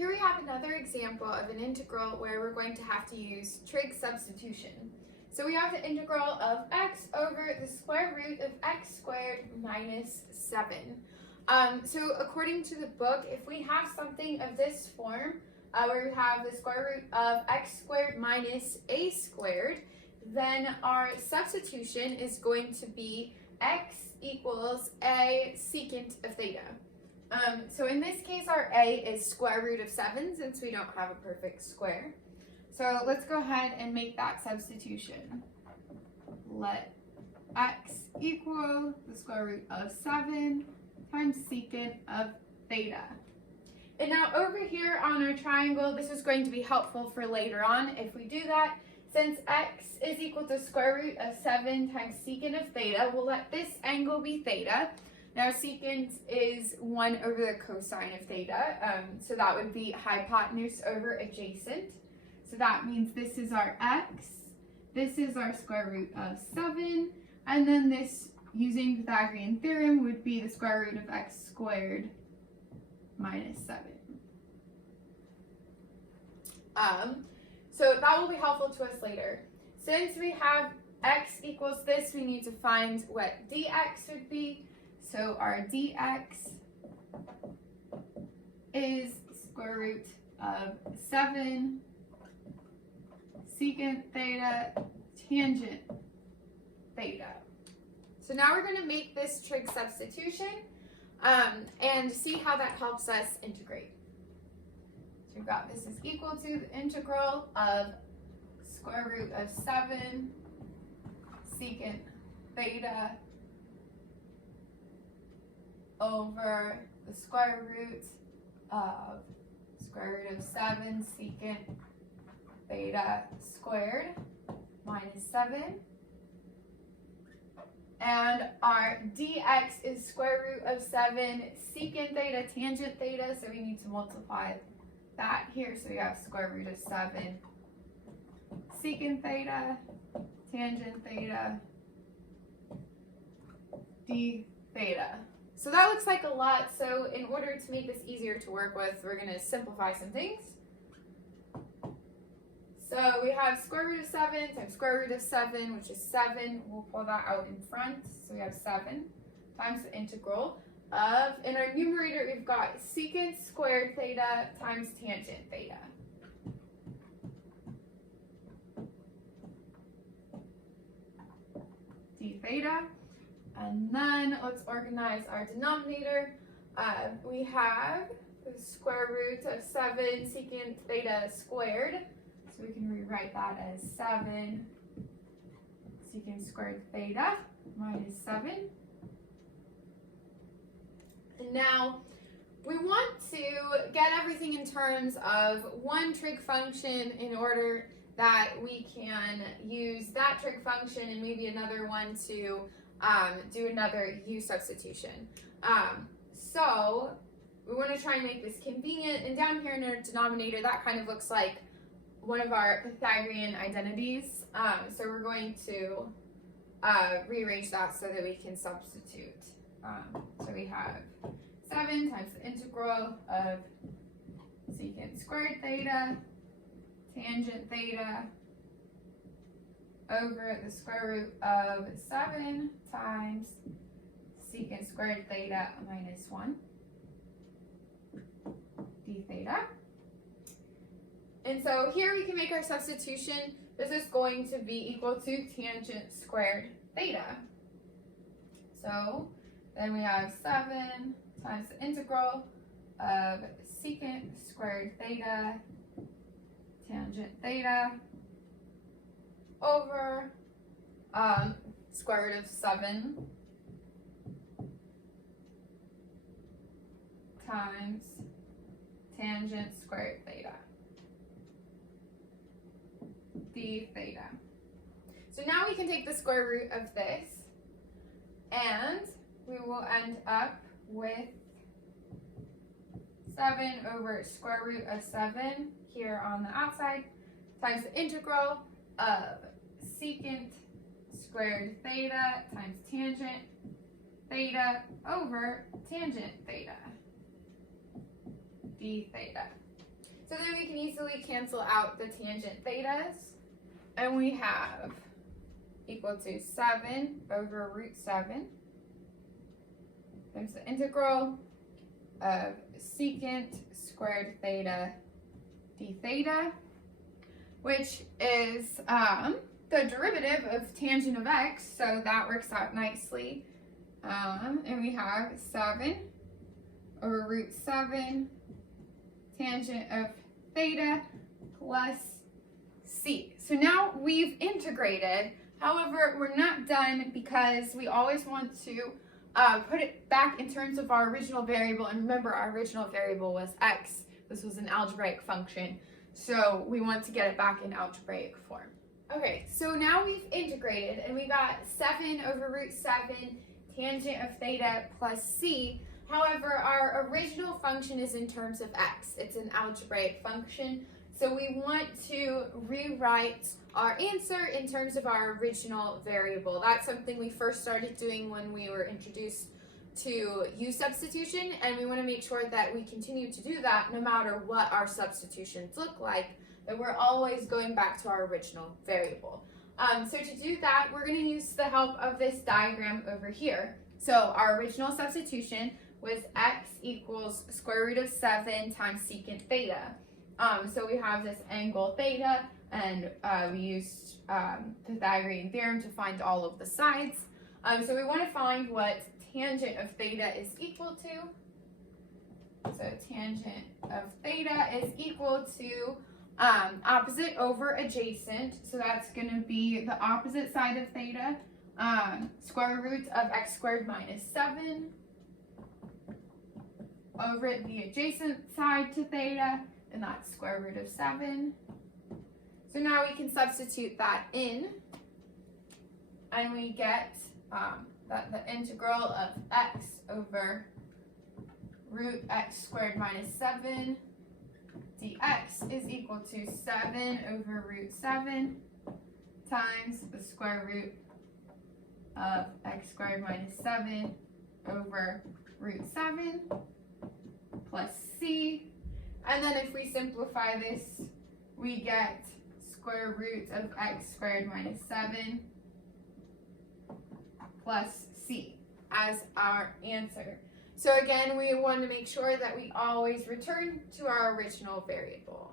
Here we have another example of an integral where we're going to have to use trig substitution. So we have the integral of x over the square root of x squared minus 7. So according to the book, if we have something of this form, where we have the square root of x squared minus a squared, then our substitution is going to be x equals a secant of theta. So in this case, our a is square root of 7 since we don't have a perfect square. So let's go ahead and make that substitution. Let x equal the square root of 7 times secant of theta. And now over here on our triangle, this is going to be helpful for later on if we do that. Since x is equal to square root of 7 times secant of theta, we'll let this angle be theta. Now secant is 1 over the cosine of theta, so that would be hypotenuse over adjacent. So that means this is our x, this is our square root of 7, and then this, using Pythagorean theorem, would be the square root of x squared minus 7. So that will be helpful to us later. Since we have x equals this, we need to find what dx would be. So our dx is square root of 7 secant theta tangent theta. So now we're going to make this trig substitution and see how that helps us integrate. So we've got this is equal to the integral of square root of 7 secant theta over the square root of square root of 7 secant theta squared minus 7. And our dx is square root of 7 secant theta tangent theta, so we need to multiply that here. So we have square root of 7 secant theta tangent theta d theta. So that looks like a lot, so in order to make this easier to work with, we're going to simplify some things. So we have square root of 7 times square root of 7, which is 7. We'll pull that out in front. So we have 7 times the integral of, in our numerator, we've got secant squared theta times tangent theta. d theta. And then let's organize our denominator. We have the square root of 7 secant theta squared. So we can rewrite that as 7 secant squared theta minus 7. And now we want to get everything in terms of one trig function in order that we can use that trig function and maybe another one to do another u substitution. So we want to try and make this convenient, and down here in our denominator that kind of looks like one of our Pythagorean identities. So we're going to rearrange that so that we can substitute. So we have 7 times the integral of secant squared theta tangent theta over the square root of 7 times secant squared theta minus 1 d theta. And so here we can make our substitution. This is going to be equal to tangent squared theta. So then we have 7 times the integral of secant squared theta tangent theta over square root of 7 times tangent squared theta d theta. So now we can take the square root of this and we will end up with 7 over square root of 7 here on the outside times the integral of secant squared theta times tangent theta over tangent theta d theta. So then we can easily cancel out the tangent thetas. And we have equal to 7 over root 7 times the integral of secant squared theta d theta, which is the derivative of tangent of x, so that works out nicely. And we have 7 over root 7 tangent of theta plus c. So now we've integrated. However, we're not done because we always want to put it back in terms of our original variable. And remember, our original variable was x. This was an algebraic function. So we want to get it back in algebraic form. Okay, so now we've integrated and we got 7 over root 7 tangent of theta plus c. However, our original function is in terms of x. It's an algebraic function. So we want to rewrite our answer in terms of our original variable. That's something we first started doing when we were introduced to u substitution, and we want to make sure that we continue to do that no matter what our substitutions look like, that we're always going back to our original variable. So to do that, we're going to use the help of this diagram over here. So our original substitution was x equals square root of 7 times secant theta. So we have this angle theta, and we used Pythagorean theorem to find all of the sides. So we want to find what tangent of theta is equal to. So tangent of theta is equal to opposite over adjacent. So that's going to be the opposite side of theta, square root of x squared minus 7 over the adjacent side to theta, and that's square root of 7. So now we can substitute that in, and we get that the integral of x over root x squared minus 7 dx is equal to 7 over root 7 times the square root of x squared minus 7 over root 7 plus c. And then if we simplify this, we get square root of x squared minus 7 plus c as our answer. So again, we want to make sure that we always return to our original variable.